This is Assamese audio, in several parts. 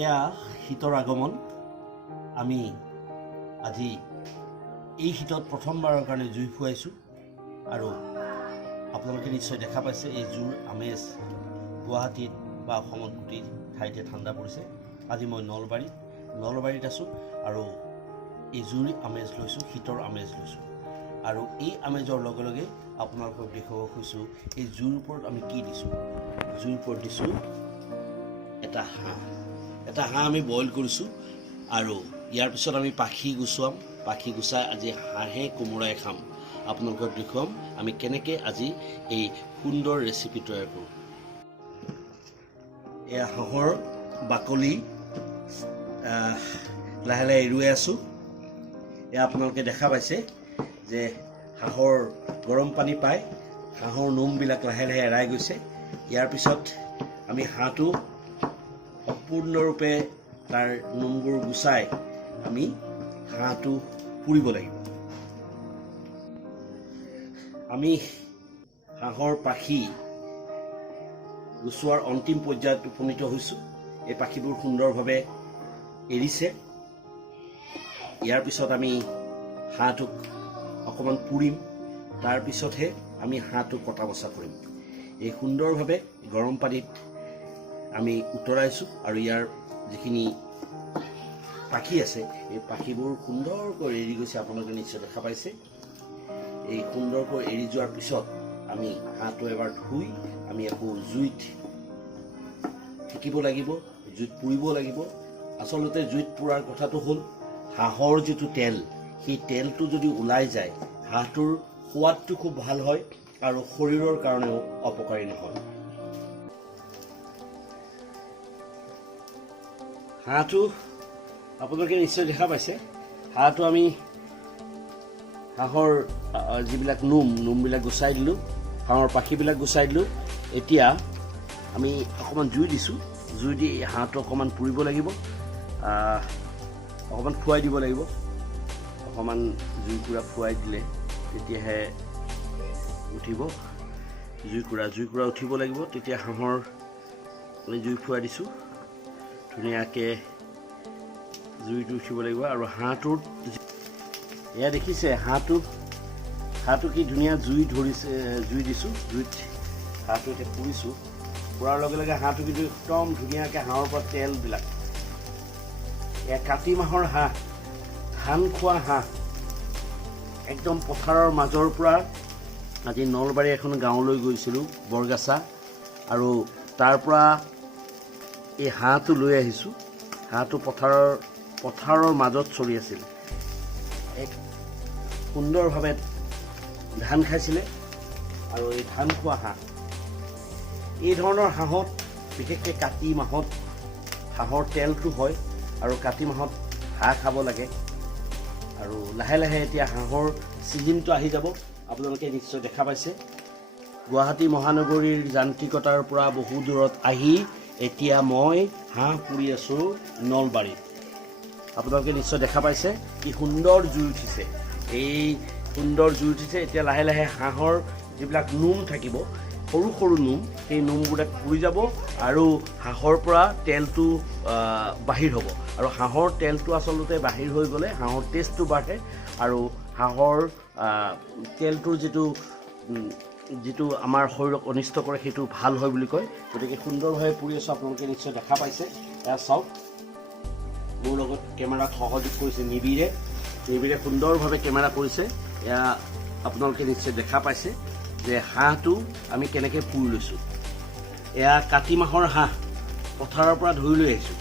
এয়া শীতৰ আগমন আমি আজি এই শীতত প্ৰথমবাৰৰ কাৰণে জুই ফুৱাইছোঁ আৰু আপোনালোকে নিশ্চয় দেখা পাইছে এই জুইৰ আমেজ গুৱাহাটীত বা অসমত গোটেই ঠাইতে ঠাণ্ডা পৰিছে। আজি মই নলবাৰীত আছোঁ আৰু এই জুইৰ আমেজ লৈছোঁ, শীতৰ আমেজ লৈছোঁ আৰু এই আমেজৰ লগে লগে আপোনালোকক দেখুৱাব খুজিছোঁ এই জুইৰ ওপৰত আমি কি দিছোঁ। জুইৰ ওপৰত দিছোঁ এটা হাঁহ আমি বইল কৰিছোঁ আৰু ইয়াৰ পিছত আমি পাখি গুচাই আজি হাঁহে কোমোৰাই খাম। আপোনালোকক দেখুৱাম আমি কেনেকৈ আজি এই সুন্দৰ ৰেচিপি তৈয়াৰ কৰোঁ। এয়া হাঁহৰ বাকলি লাহে লাহে এৰুৱাই আছোঁ। এয়া আপোনালোকে দেখা পাইছে যে হাঁহৰ গৰম পানী পাই হাঁহৰ নোমবিলাক লাহে লাহে এৰাই গৈছে। ইয়াৰ পিছত আমি হাঁহটো সম্পূৰ্ণৰূপে তাৰ নোমবোৰ গুচাই আমি হাঁহটো পুৰিব লাগিব। আমি হাঁহৰ পাখি গুচোৱাৰ অন্তিম পৰ্যায়ত উপনীত হৈছোঁ। এই পাখিবোৰ সুন্দৰভাৱে এৰিছে। ইয়াৰ পিছত আমি হাঁহটোক অকণমান পুৰিম, তাৰপিছতহে আমি হাঁহটো কটা বচা কৰিম। এই সুন্দৰভাৱে গৰম পানীত আমি উতৰাইছোঁ আৰু ইয়াৰ যিখিনি পাখি আছে এই পাখিবোৰ সুন্দৰকৈ এৰি গৈছে। আপোনালোকে নিশ্চয় দেখা পাইছে। এই সুন্দৰকৈ এৰি যোৱাৰ পিছত আমি হাঁহটো এবাৰ ধুই আমি আকৌ জুইত সেকিব লাগিব, জুইত পুৰিব লাগিব। আচলতে জুইত পুৰাৰ কথাটো হ'ল হাঁহৰ যিটো তেল, সেই তেলটো যদি ওলাই যায় হাঁহটোৰ সোৱাদটো খুব ভাল হয় আৰু শৰীৰৰ কাৰণেও অপকাৰী নহয়। হাঁহটো আপোনালোকে নিশ্চয় দেখা পাইছে। হাঁহটো আমি হাঁহৰ যিবিলাক নোমবিলাক গুচাই দিলোঁ, হাঁহৰ পাখিবিলাক গুচাই দিলোঁ। এতিয়া আমি অকণমান জুই দিছোঁ। জুই দি হাঁহটো অকণমান পুৰিব লাগিব, অকণমান ফুৱাই দিব লাগিব। অকণমান জুইকুৰা ফুৱাই দিলে তেতিয়াহে উঠিব। জুইকুৰা উঠিব লাগিব, তেতিয়া হাঁহৰ জুই ফুৱাই দিছোঁ। ধুনীয়াকৈ জুইটো উঠিব লাগিব আৰু হাঁহটোত এয়া দেখিছে হাঁহটো কি ধুনীয়া জুই দিছোঁ। জুইত হাঁহটো এতিয়া পুৰিছোঁ। পুৰাৰ লগে লগে হাঁহটো কিন্তু একদম ধুনীয়াকৈ হাঁহৰ পৰা তেলবিলাক। এয়া কাতি মাহৰ হাঁহ, ধান খোৱা হাঁহ, একদম পথাৰৰ মাজৰ পৰা। আজি নলবাৰী এখন গাঁৱলৈ গৈছিলোঁ, বৰগাছা, আৰু তাৰ পৰা এই হাঁহটো লৈ আহিছোঁ। হাঁহটো পথাৰৰ মাজত চৰি আছিল। এক সুন্দৰভাৱে ধান খাইছিলে আৰু এই ধান খোৱা হাঁহ। এই ধৰণৰ হাঁহত বিশেষকৈ কাতি মাহত হাঁহৰ তেলটো হয় আৰু কাতি মাহত হাঁহ খাব লাগে। আৰু লাহে লাহে এতিয়া হাঁহৰ ছিজনটো আহি যাব। আপোনালোকে নিশ্চয় দেখা পাইছে গুৱাহাটী মহানগৰীৰ যান্ত্ৰিকতাৰ পৰা বহু দূৰত আহি এতিয়া মই হাঁহ পুৰি আছোঁ নলবাৰীত। আপোনালোকে নিশ্চয় দেখা পাইছে কি সুন্দৰ জুই উঠিছে। এই সুন্দৰ জুই উঠিছে। এতিয়া লাহে লাহে হাঁহৰ যিবিলাক নোম থাকিব, সৰু সৰু নোম, সেই নোমবিলাক পুৰি যাব আৰু হাঁহৰ পৰা তেলটো বাহিৰ হ'ব। আৰু হাঁহৰ তেলটো আচলতে বাহিৰ হৈ গ'লে হাঁহৰ টেষ্টটো বাঢ়ে আৰু হাঁহৰ তেলটোৰ যিটো আমাৰ শৰীৰক অনিষ্ট কৰে সেইটো ভাল হয় বুলি কয়। গতিকে সুন্দৰভাৱে পুৰি আছোঁ। আপোনালোকে নিশ্চয় দেখা পাইছে। এয়া চাওক, মোৰ লগত কেমেৰাত সহযোগ কৰিছে নিবিৰে সুন্দৰভাৱে কেমেৰা কৰিছে। এয়া আপোনালোকে নিশ্চয় দেখা পাইছে যে হাঁহটো আমি কেনেকৈ পুৰি লৈছোঁ। এয়া কাতি মাহৰ হাঁহ পথাৰৰ পৰা ধৰি লৈ আহিছোঁ।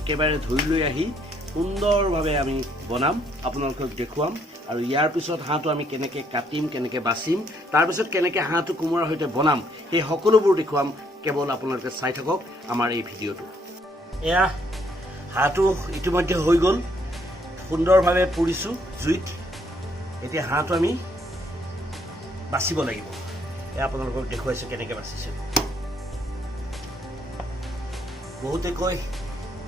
একেবাৰে ধৰি লৈ আহি সুন্দৰভাৱে আমি বনাম, আপোনালোকক দেখুৱাম। আৰু ইয়াৰ পিছত হাঁহটো আমি কেনেকৈ কাটিম, কেনেকৈ বাচিম, তাৰপিছত কেনেকৈ হাঁহটো কোমোৰাৰ সৈতে বনাম, সেই সকলোবোৰ দেখুৱাম। কেৱল আপোনালোকে চাই থাকক আমাৰ এই ভিডিঅ'টো। এয়া হাঁহটো ইতিমধ্যে হৈ গ'ল, সুন্দৰভাৱে পুৰিছোঁ জুইত। এতিয়া হাঁহটো আমি বাচিব লাগিব। এয়া আপোনালোকক দেখুৱাইছোঁ কেনেকৈ বাচিছোঁ। বহুতে কয়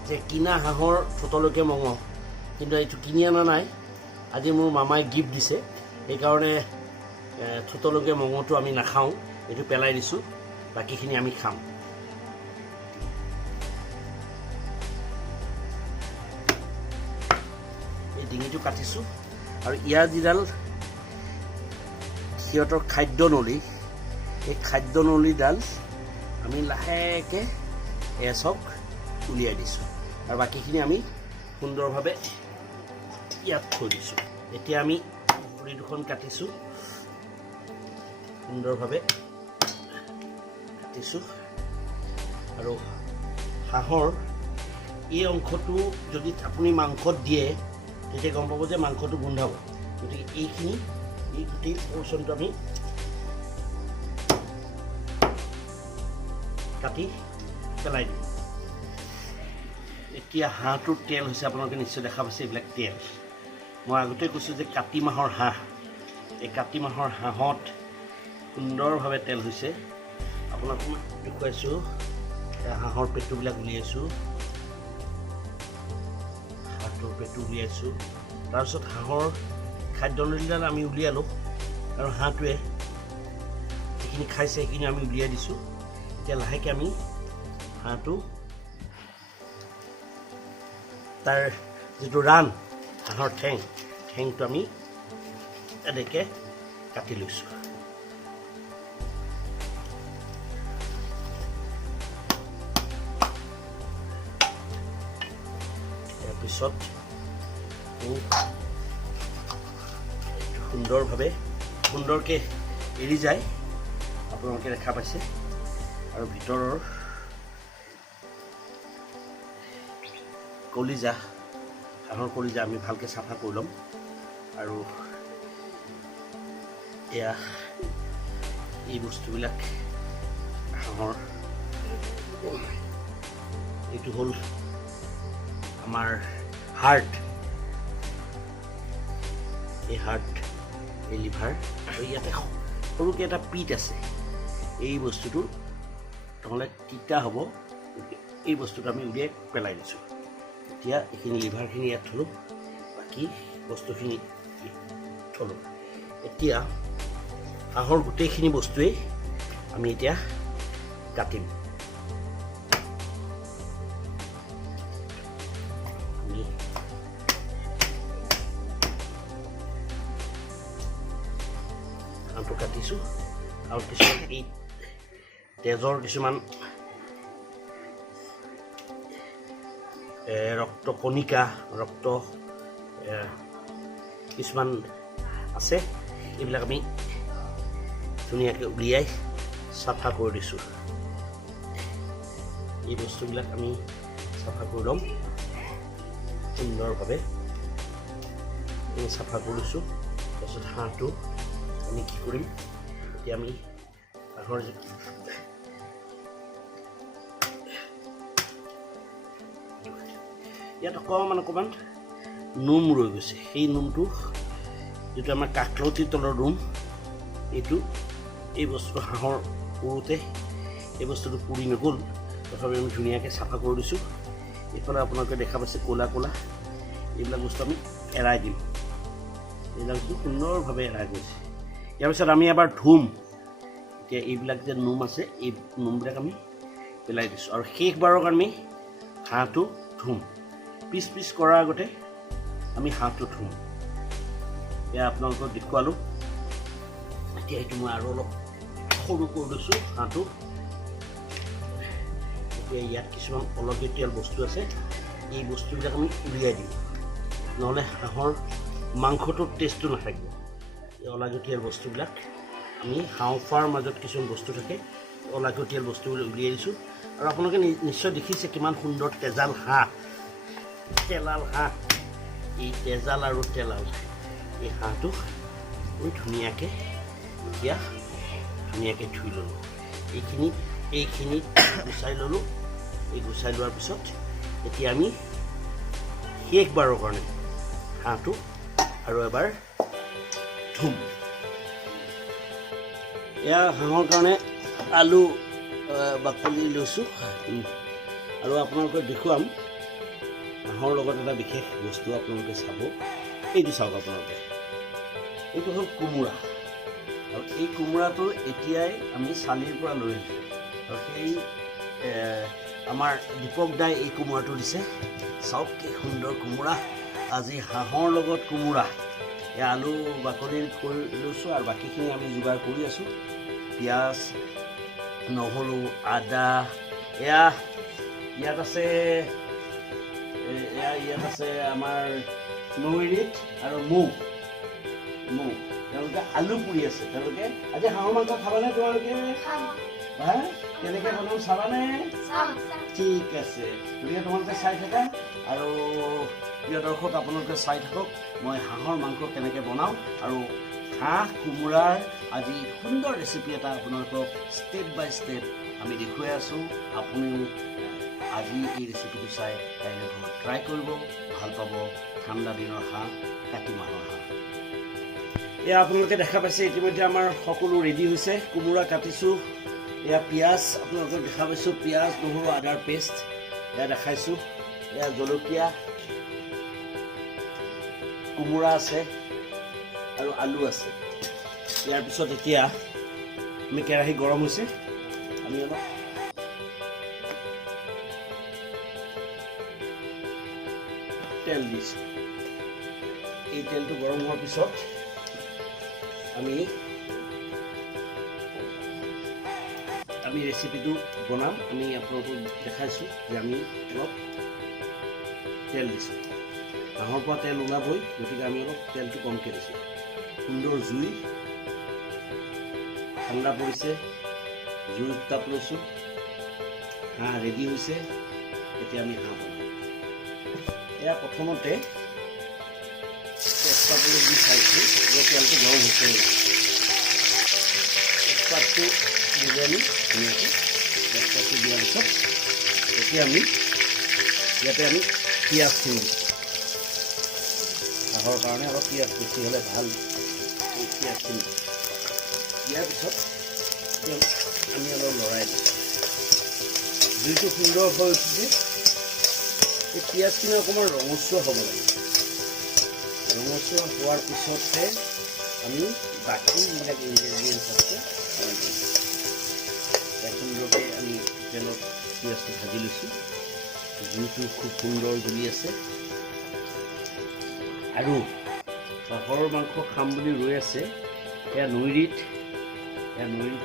যে কিনা হাঁহৰ ঠোঁটলৈকে মঙহ, কিন্তু এইটো কিনি অনা নাই। আজি মোৰ মামাই গিফ্ট দিছে, সেইকাৰণে ঠোঁটলৈকে মঙহটো আমি নাখাওঁ, এইটো পেলাই দিছোঁ, বাকীখিনি আমি খাম। ডিঙিটো কাটিছোঁ আৰু ইয়াৰ যিডাল সিহঁতৰ খাদ্য নলী এই খাদ্য নলীডাল আমি লাহেকৈ এচক উলিয়াই দিছোঁ আৰু বাকীখিনি আমি সুন্দৰভাৱে ইয়াত থৈ দিছোঁ এতিয়া আমি ভৰি দুখন কাটিছোঁ সুন্দৰভাৱে কাটিছোঁ আৰু হাঁহৰ এই অংশটো যদি আপুনি মাংসত দিয়ে তেতিয়া গম পাব যে মাংসটো গোন্ধাব গতিকে এইখিনি এই গোটেই পৰ্চনটো আমি কাটি পেলাই দিম এতিয়া হাঁহটোৰ তেল হৈছে আপোনালোকে নিশ্চয় দেখা পাইছে এইবিলাক তেল মই আগতে কৈছোঁ যে কাতি মাহৰ হাঁহ এই কাতি মাহৰ হাঁহত সুন্দৰভাৱে তেল হৈছে আপোনাক মই দেখুৱাইছোঁ হাঁহৰ পেটুবিলাক উলিয়াইছোঁ হাঁহটোৰ পেটু উলিয়াইছোঁ তাৰপিছত হাঁহৰ খাদ্য নলীডাল আমি উলিয়ালোঁ আৰু হাঁহটোৱে যিখিনি খাইছে সেইখিনি আমি উলিয়াই দিছোঁ এতিয়া লাহেকৈ আমি হাঁহটো তাৰ যিটো ৰান হাঁহৰ ঠেংটো আমি এনেকৈ কাটি লৈছোঁ তাৰপিছত সুন্দৰকৈ এৰি যায় আপোনালোকে দেখা পাইছে আৰু ভিতৰৰ কলিজা হাঁহৰ কলিজা আমি ভালকৈ চাফা কৰি ল'ম আৰু এয়া এই বস্তুবিলাক হাঁহৰ এইটো হ'ল আমাৰ হাৰ্ট এই হাৰ্ট এই লিভাৰ আৰু ইয়াতে সৰুকৈ এটা পিঠ আছে এই বস্তুটো নহ'লে তিতা হ'ব এই বস্তুটো আমি উলিয়াই পেলাই দিছোঁ এতিয়া এইখিনি লিভাৰখিনি ইয়াত থলোঁ বাকী বস্তুখিনি থলোঁ এতিয়া হাঁহৰ গোটেইখিনি বস্তুৱেই আমি এতিয়া কাটিম আমি হাঁহটো কাটিছোঁ আৰু কিছুমান এই তেজৰ কিছুমান ৰক্ত কণিকা ৰক্ত কিছুমান আছে এইবিলাক আমি ধুনীয়াকৈ উলিয়াই চাফা কৰি দিছোঁ এই বস্তুবিলাক আমি চাফা কৰি ল'ম সুন্দৰভাৱে আমি চাফা কৰিছোঁ তাৰপিছত হাঁহটো আমি কি কৰিম এতিয়া আমি হাঁহৰ ইয়াত অকণমান নোম ৰৈ গৈছে সেই নোমটো যিটো আমাৰ কাকলতিৰ তলৰ নোম এইটো এই বস্তুটো হাঁহৰ পুৰোতে এই বস্তুটো পুৰি নগ'ল তথাপি আমি ধুনীয়াকৈ চাফা কৰি দিছোঁ এইফালে আপোনালোকে দেখা পাইছে ক'লা এইবিলাক বস্তু আমি এৰাই দিম এইবিলাক বস্তু সুন্দৰভাৱে এৰাই গৈছে ইয়াৰ পিছত আমি এবাৰ ধুম এতিয়া এইবিলাক যে নোম আছে এই নোমবিলাক আমি পেলাই দিছোঁ আৰু শেষবাৰৰ কাৰণে আমি হাঁহটো ধুম পিচ কৰাৰ আগতে আমি হাঁহটো ধুম এয়া আপোনালোকক দেখুৱালোঁ এতিয়া এইটো মই আৰু অলপ সৰু কৰি লৈছোঁ হাঁহটো এতিয়া ইয়াত কিছুমান অলগতীয়াল বস্তু আছে এই বস্তুবিলাক আমি উলিয়াই দিম নহ'লে হাঁহৰ মাংসটোৰ টেষ্টটো নাথাকিব এই অলাগতীয়াল বস্তুবিলাক আমি হাঁহৰ মাজত কিছুমান বস্তু থাকে অলাগতীয়াল বস্তুবিলাক উলিয়াই দিছোঁ আৰু আপোনালোকে নিশ্চয় দেখিছে কিমান সুন্দৰ তেজাল হাঁহ তেলাল হাঁহ এই তেজাল আৰু তেলাল এই হাঁহটো আমি ধুনীয়াকৈ এতিয়া ধুই ল'লোঁ এইখিনি গুচাই ল'লোঁ এই গুচাই লোৱাৰ পিছত এতিয়া আমি শেষবাৰৰ কাৰণে হাঁহটো আৰু এবাৰ ধুম এয়া হাঁহৰ কাৰণে আলু বাকলি লৈছোঁ আৰু আপোনালোকক দেখুৱাম হাঁহৰ লগত এটা বিশেষ বস্তু আপোনালোকে চাব এইটো চাওক আপোনালোকে এইটো হ'ল কোমোৰা আৰু এই কোমোৰাটো এতিয়াই আমি চালিৰ পৰা লৈ আহিছোঁ আৰু সেই আমাৰ দীপক দাই এই কোমোৰাটো দিছে চাওক কি সুন্দৰ কোমোৰা আজি হাঁহৰ লগত কোমোৰা এই আলু বাকলি কৰি লৈছোঁ আৰু বাকীখিনি আমি যোগাৰ কৰি আছোঁ পিঁয়াজ নহৰু আদা ইয়াত আছে আমাৰ নৈৰিত আৰু মৌ তেওঁলোকে আলু পুৰি আছে তেওঁলোকে আজি হাঁহৰ মাংস খাবানে তোমালোকে কেনেকৈ বনাম চাবানে ঠিক আছে গতিকে তোমালোকে চাই থাকা আৰু প্ৰিয় দৰ্শক আপোনালোকে চাই থাকক মই হাঁহৰ মাংস কেনেকৈ বনাওঁ আৰু হাঁহ কোমোৰাৰ আজি সুন্দৰ ৰেচিপি এটা আপোনালোকক ষ্টেপ বাই ষ্টেপ আমি দেখুৱাই আছোঁ আপুনিও আজি এই ৰেচিপিটো চাই কাইলৈ ঘৰত ট্ৰাই কৰিব ভাল পাব ঠাণ্ডা দিনৰ হাঁহ কাতি মাহৰ হাঁহ এয়া আপোনালোকে দেখা পাইছে ইতিমধ্যে আমাৰ সকলো ৰেডি হৈছে কোমোৰা কাটিছোঁ এয়া পিঁয়াজ আপোনালোকক দেখা পাইছোঁ পিঁয়াজ নহৰু আদাৰ পেষ্ট এয়া দেখাইছোঁ এয়া জলকীয়া কোমোৰা আছে আৰু আলু আছে ইয়াৰ পিছত এতিয়া আমি কেৰাহী গৰম হৈছে আমি অলপ তেল দিছোঁ এই তেলটো গৰম হোৱাৰ পিছত আমি ৰেচিপিটো বনাম আমি আপোনালোকক দেখাইছোঁ যে আমি অলপ তেল দিছোঁ হাঁহৰ পৰা তেল ওলাবই গতিকে আমি অলপ তেলটো কমকৈ দিছোঁ সুন্দৰ জুই ঠাণ্ডা পৰিছে জুই তাপ লৈছোঁ হাঁহ ৰেডি হৈছে এতিয়া আমি হাঁহ বনাম এয়া প্ৰথমতে তেজপাতটো দি চাইছোঁ যে তেলটো গৰম হৈছে তেজপাতটো দিলে আমি ধুনীয়াকৈ তেজপাতটো দিয়াৰ পিছত এতিয়া আমি ইয়াতে আমি পিঁয়াজখিনি দিম হাঁহৰ কাৰণে অলপ পিঁয়াজ বেছি হ'লে ভাল পিঁয়াজখিনি দিয়াৰ পিছত আমি অলপ লৰাই দিওঁ জুইটো সুন্দৰ হৈ উঠিছে এই পিঁয়াজখিনি অকণমান ৰঙচুৱা হ'ব লাগিব ৰঙচুৱা হোৱাৰ পিছতহে আমি বাকী যিবিলাক ইনগ্ৰেডিয়েণ্টছ আছে সুন্দৰকৈ আমি তেলত পিঁয়াজটো ভাজি লৈছোঁ জুইটো খুব সুন্দৰ জ্বলি আছে আৰু হাঁহৰ মাংস খাম বুলি ৰৈ আছে এয়া নৈৰিত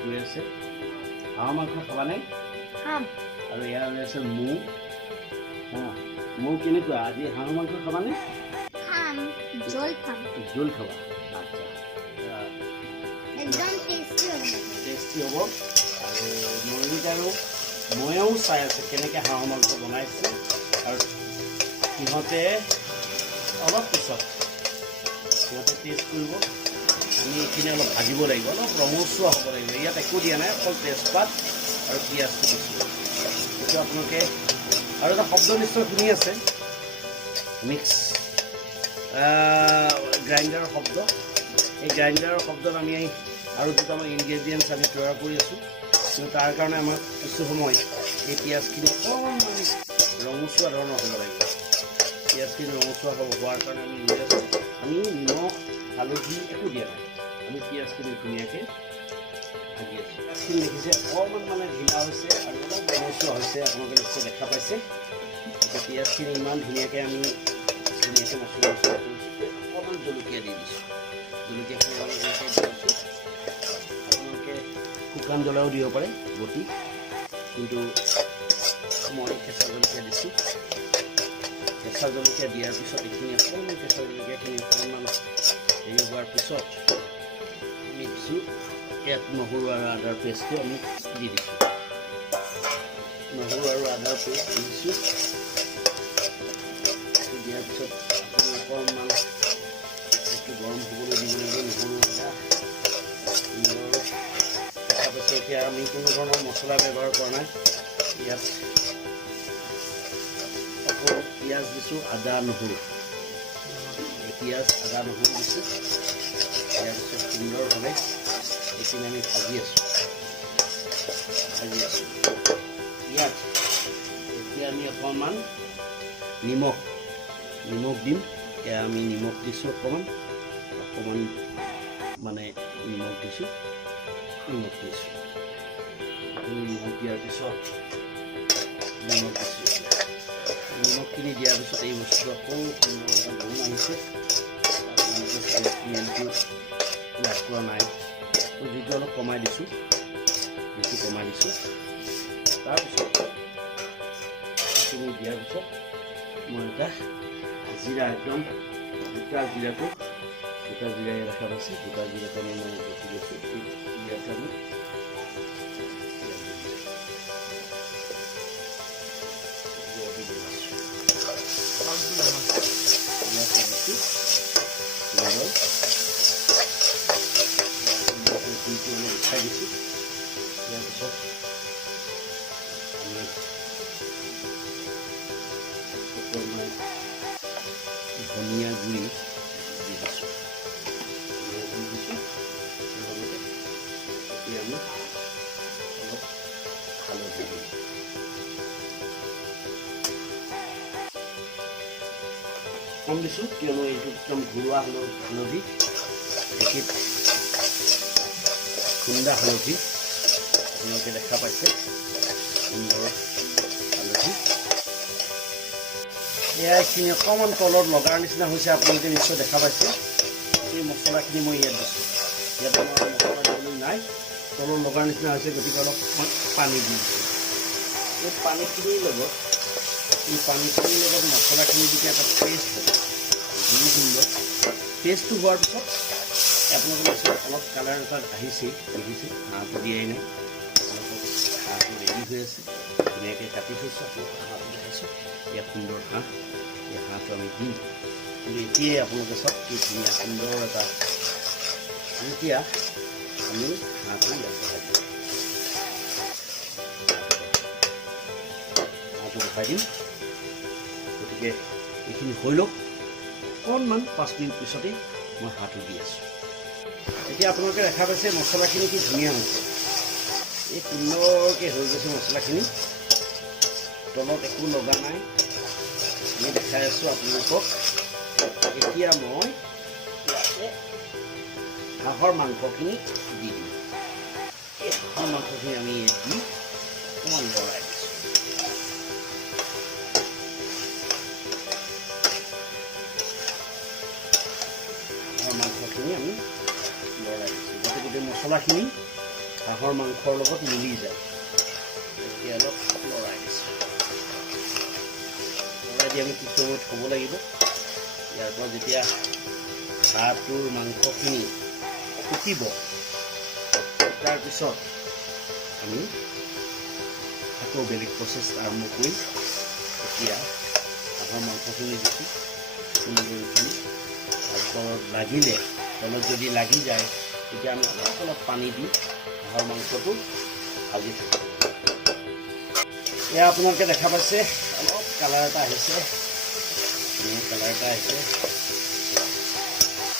ৰৈ আছে হাঁহৰ মাংস খাবানে আৰু এয়া ৰৈ আছে মৌ কেনেকুৱা আজি হাঁহৰ মাংস খাবানে জোল খাবা আচ্ছা টেষ্টি হ'ব আৰু নৈৰিত আৰু ময়েও চাই আছোঁ কেনেকৈ হাঁহৰ মাংস বনাইছে আৰু সিহঁতে অলপ পিছত সিহঁতে টেষ্ট কৰিব আমি এইখিনি অলপ ভাজিব লাগিব অলপ ৰঙচুৱা হ'ব লাগিব ইয়াত একো দিয়া নাই অকল তেজপাত আৰু পিঁয়াজটো দিছোঁ সেইটো আপোনালোকে আৰু এটা শব্দ নিশ্চয় শুনি আছে মিক্স গ্ৰাইণ্ডাৰৰ শব্দ এই গ্ৰাইণ্ডাৰৰ শব্দত আমি আৰু দুটামান ইনগ্ৰেডিয়েণ্টছ আমি তৈয়াৰ কৰি আছোঁ কিন্তু তাৰ কাৰণে আমাক কিছু সময় এই পিঁয়াজখিনি অকণমান ৰঙচুৱা ধৰণৰ হ'ব লাগিব পিঁয়াজখিনি ৰঙচুৱা হোৱাৰ কাৰণে আমি নিমখ হালধি একো দিয়া নাই আমি পিঁয়াজখিনি ধুনীয়াকৈ ভাজি আছোঁ পিঁয়াজখিনি দেখিছে অকণমান ঢিলা হৈছে আৰু অলপ ৰঙচুৱা হৈছে আপোনালোকে নিশ্চয় দেখা পাইছে এতিয়া পিঁয়াজখিনি ইমান ধুনীয়াকৈ আমি মছলা কৰিছোঁ অকণমান জলকীয়া দি দিছোঁ জলকীয়াখিনি আমি এনেকৈ দি আছোঁ আপোনালোকে শুকান জ্বলাও দিব পাৰে বটি কিন্তু মই কেঁচা জলকীয়া দিছোঁ কেঁচা জলকীয়া দিয়াৰ পিছত এইখিনি অকণমান কেঁচা জলকীয়াখিনি অকণমান হেৰি হোৱাৰ পিছত আমি দিছোঁ ইয়াত নহৰু আৰু আদাৰ পেষ্টটো আমি দি দিছোঁ নহৰু আৰু আদাৰ পেষ্ট দি দিছোঁ দিয়াৰ পিছত আপুনি অকণমান এইটো গৰম হ'বলৈ দিব লাগিব নহৰু আদা দেখা পাইছে এতিয়া আমি কোনো ধৰণৰ মছলা ব্যৱহাৰ কৰা নাই ইয়াত অকল পিঁয়াজ দিছোঁ আদা নহৰু পিঁয়াজ আদা নহৰু দিছোঁ ইয়াৰ পিছত সুন্দৰভাৱে এইখিনি আমি ভাজি আছোঁ ইয়াত এতিয়া আমি অকণমান নিমখ দিম এতিয়া আমি নিমখ দিছোঁ অকণমান মানে নিমখ দিছোঁ নিমখ দিয়াৰ পিছত নিমখখিনি দিয়াৰ পিছত এই বস্তুটো আকৌ সুন্দৰ এটা গুণ আহিছে আপোনালোকে স্মেলটো লাভ কৰা নাই জুইটো অলপ কমাই দিছোঁ তাৰপিছত এইখিনি দিয়াৰ পিছত মই এটা জিৰা একদম গোটা জিৰাই ৰখা পাইছে গোটা জিৰাটো আমি মই বেছি লৈছোঁ এই জিৰাটো আমি উঠাই দিছোঁ ইয়াৰ পিছত আমি ধনিয়া গুড়ি দি দিছোঁ লগতে এতিয়া আমি অলপ হালধি দিম কম দিছোঁ কিয়নো এইটো একদম ঘৰুৱা হালধি ঢেঁকীত খুন্দা হালধি আপোনালোকে দেখা পাইছে সুন্দৰ হালধি এইখিনি অকণমান তলত লগাৰ নিচিনা হৈছে আপোনালোকে নিশ্চয় দেখা পাইছে এই মছলাখিনি মই ইয়াত দিছোঁ ইয়াত আমাৰ মছলা দিবলৈ নাই তলত লগাৰ নিচিনা হৈছে গতিকে অলপ পানী দি দিছোঁ এই পানীখিনিৰ লগত মছলাখিনি যেতিয়া এটা পেষ্ট হ'ব বহুত সুন্দৰ পেষ্টটো হোৱাৰ পিছত আপোনালোকে নিশ্চয় অলপ কালাৰ এটা আহিছে দেখিছে হাঁহটো দিয়াই নাই হাঁহটো ৰেডি হৈ আছে ধুনীয়াকৈ কাটি থৈছোঁ আপোনালোকে হাঁহটো দেখাইছোঁ ইয়াত সুন্দৰ হাঁহ এই হাঁহটো আমি দিম কিন্তু এতিয়াই আপোনালোকে চাওক কি ধুনীয়া সুন্দৰ এটা এতিয়া আমি হাঁহটো ইয়াত বহাই দিম গতিকে এইখিনি হৈ লওক অকণমান 5 মিনিট পিছতেই মই হাঁহটো দি আছোঁ এতিয়া আপোনালোকে দেখা পাইছে মছলাখিনি কি ধুনীয়া হৈছে এই সুন্দৰকৈ হৈ গৈছে মছলাখিনি তলত একো লগা নাই আমি দেখাই আছোঁ আপোনালোকক এতিয়া মই ইয়াতে হাঁহৰ মাংসখিনি দি দিম এই হাঁহৰ মাংসখিনি আমি দি অকণমান লৰাই দিছোঁ মাংসখিনি আমি লৰাই দিছোঁ যাতে গোটেই মছলাখিনি হাঁহৰ মাংসৰ লগত মিলি যায় এতিয়া অলপ লৰাই দিছোঁ লৰাই দি আমি কিছু সময় থ'ব লাগিব ইয়াৰ পৰা যেতিয়া হাঁহটোৰ মাংসখিনি ফুটিব তাৰপিছত আমি আকৌ বেলেগ প্ৰচেছ আৰম্ভ কৰিম এতিয়া হাঁহৰ মাংসখিনি দিছোঁ সুন্দৰখিনি তলত লাগিলে তলত যদি লাগি যায় তেতিয়া আমি অলপ পানী দি হাঁহৰ মাংসটো ভাজি থাকিব এয়া আপোনালোকে দেখা পাইছে অলপ কালাৰ এটা আহিছে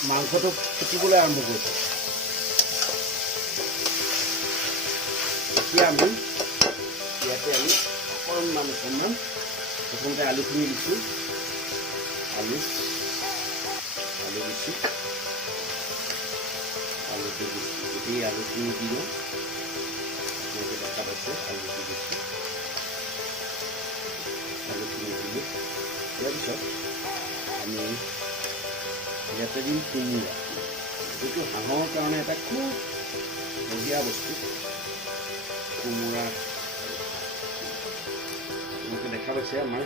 মাংসটো ফুটিবলৈ আৰম্ভ কৰিছে এতিয়া আমি ইয়াতে আমি অকণমান প্ৰথমতে আলুখিনি দিছোঁ আলু দিছোঁ আলুটো দিছোঁ যদি আলুখিনি দি লওঁ আপোনালোকে দেখা পাইছে আলুটো দিছোঁ আলুখিনি দিলোঁ ইয়াৰ পিছত আমি ইয়াতে দিম কোমোৰা যিটো হাঁহৰ কাৰণে এটা খুব বঢ়িয়া বস্তু কোমোৰা আপোনালোকে দেখা পাইছে আমাৰ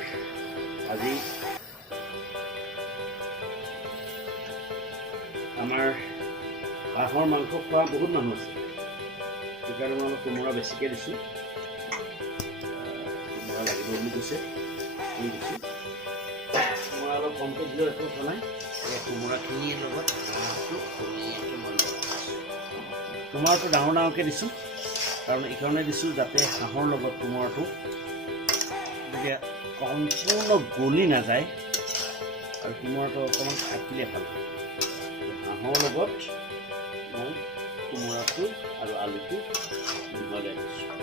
আজি আমাৰ হাঁহৰ মাংস খোৱা বহুত মানুহ আছে সেইকাৰণে মই অলপ কোমোৰা বেছিকৈ দিছোঁ কোমোৰা লাগিব বুলি কৈছে দিছোঁ কোমোৰা অলপ কমকৈ দিলেও একো কথা নাই এই কোমোৰাখিনিৰ লগত হাঁহটো ধুনীয়াকৈ বনাব কোমোৰাটো ডাঙৰকৈ দিছোঁ কাৰণ এইকাৰণে দিছোঁ যাতে হাঁহৰ লগত কোমোৰাটো যেতিয়া সম্পূৰ্ণ গলি নাযায় আৰু কোমোৰাটো অকণমান থাকিলে ভাল হাঁহৰ লগত মই কোমোৰাটো আৰু আলুটো মিহলাই দিছোঁ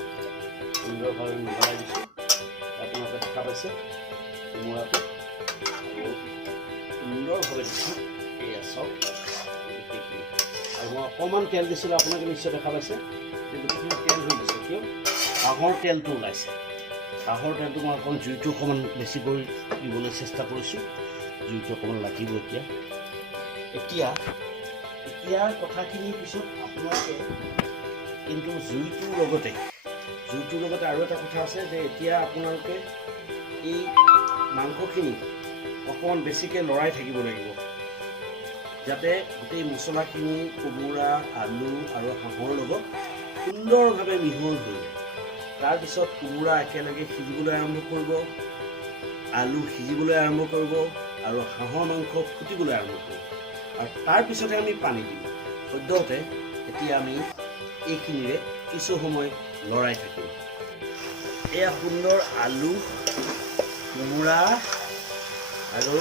সুন্দৰভাৱে মিহলাই দিছোঁ আপোনালোকে দেখা পাইছে কোমোৰাটো আৰু সুন্দৰভাৱে দিছোঁ এয়া চাওক আৰু মই অকণমান তেল দিছিলোঁ আপোনালোকে নিশ্চয় দেখা পাইছে গোটেইখিনি তেল হৈ গৈছে কিয় হাঁহৰ তেলটো ওলাইছে হাঁহৰ তেলটো মই অকণমান জুইটো অকণমান বেছি কৰি দিবলৈ চেষ্টা কৰিছোঁ। জুইটো অকণমান লাগিব এতিয়াৰ কথাখিনিৰ পিছত আপোনালোকে কিন্তু জুইটোৰ লগতে আৰু এটা কথা আছে যে এতিয়া আপোনালোকে এই মাংসখিনি অকণমান বেছিকৈ লৰাই থাকিব লাগিব, যাতে গোটেই মছলাখিনি কোমোৰা, আলু আৰু হাঁহৰ লগত সুন্দৰভাৱে মিহল হৈ যায়। তাৰপিছত কোমোৰা একেলগে সিজিবলৈ আৰম্ভ কৰিব, আলু সিজিবলৈ আৰম্ভ কৰিব আৰু হাঁহৰ মাংস ফুটিবলৈ আৰম্ভ কৰিব। আৰু তাৰপিছতে আমি পানী দিম। সদ্যহতে এতিয়া আমি এইখিনিৰে কিছু সময় লৰাই থাকিম। এয়া সুন্দৰ আলু, কোমোৰা আৰু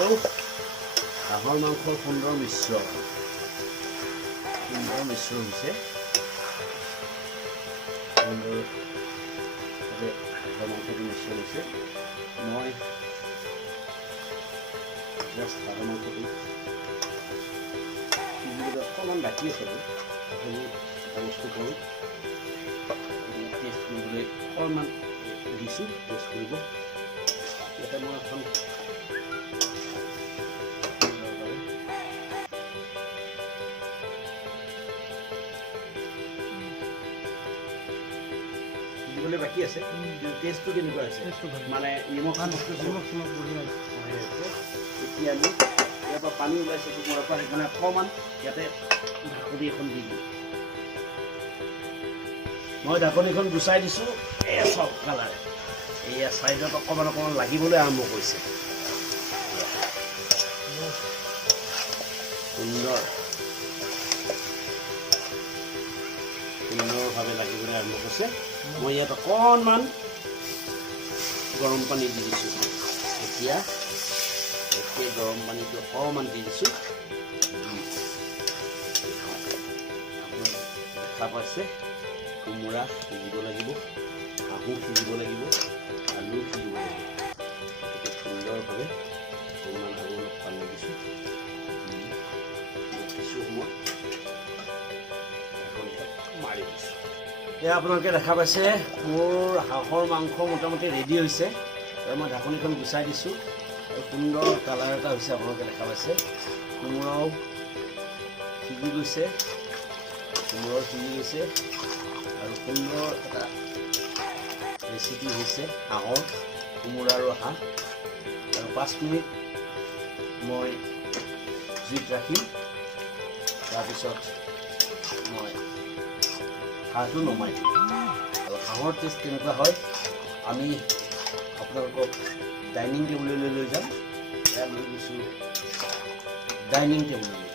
হাঁহৰ মাংসৰ সুন্দৰ মিশ্ৰণ হৈছে। সুন্দৰভাৱে হাঁহৰ মাংসটো মিশ্ৰণ হৈছে। মই জাষ্ট হাঁহৰ মাংসটো সিজিবলৈ অকণমান বাকী আছে, তথাপি এটা বস্তু কৰোঁ, টেষ্ট কৰিবলৈ অকণমান দিছোঁ, টেষ্ট কৰিব। ইয়াতে মই এখন সিজিবলৈ বাকী আছে, টেষ্টটো কেনেকুৱা আছে মানে নিমখ এতিয়া আমি ইয়াৰ পৰা পানী ওলাইছে কোমোৰাৰ পৰা, সেইকাৰণে অকণমান ইয়াতে ঢাকনি এখন দি দিওঁ। মই ঢাকনিখন গুচাই দিছোঁ। এয়া চব কালাৰে এয়া ছাইডত অকণমান লাগিবলৈ আৰম্ভ কৰিছে। সুন্দৰভাৱে লাগিবলৈ আৰম্ভ কৰিছে। মই ইয়াত অকণমান গৰম পানী দি দিছোঁ। এতিয়া গৰম পানীটো অকণমান দি দিছোঁ। দেখা পাইছে, কোমোৰা সিজিব লাগিব, হাঁহো সিজিব লাগিব, আলু সিজিব লাগিব। সুন্দৰভাৱে অকণমান আৰু অলপ পানী দিছোঁ। কিছু সময় মাৰি দিছোঁ। এয়া আপোনালোকে দেখা পাইছে মোৰ হাঁহৰ মাংস মোটামুটি ৰেডি হৈছে। আৰু মই ঢাকনিখন গুচাই দিছোঁ আৰু সুন্দৰ কালাৰ এটা হৈছে। আপোনালোকে দেখা পাইছে কোমোৰাও সিজি গৈছে, আৰু সুন্দৰ এটা ৰেচিপি হৈছে হাঁহৰ, কোমোৰা আৰু হাঁহ। আৰু 5 মিনিট মই জুইত ৰাখিম। তাৰপিছত মই হাঁহটো নমাই দিম। আৰু হাঁহৰ টেষ্ট কেনেকুৱা হয় আমি আপোনালোকক ডাইনিং টেবুললৈ লৈ যাম। এয়া লৈ গৈছোঁ ডাইনিং টেবুললৈ।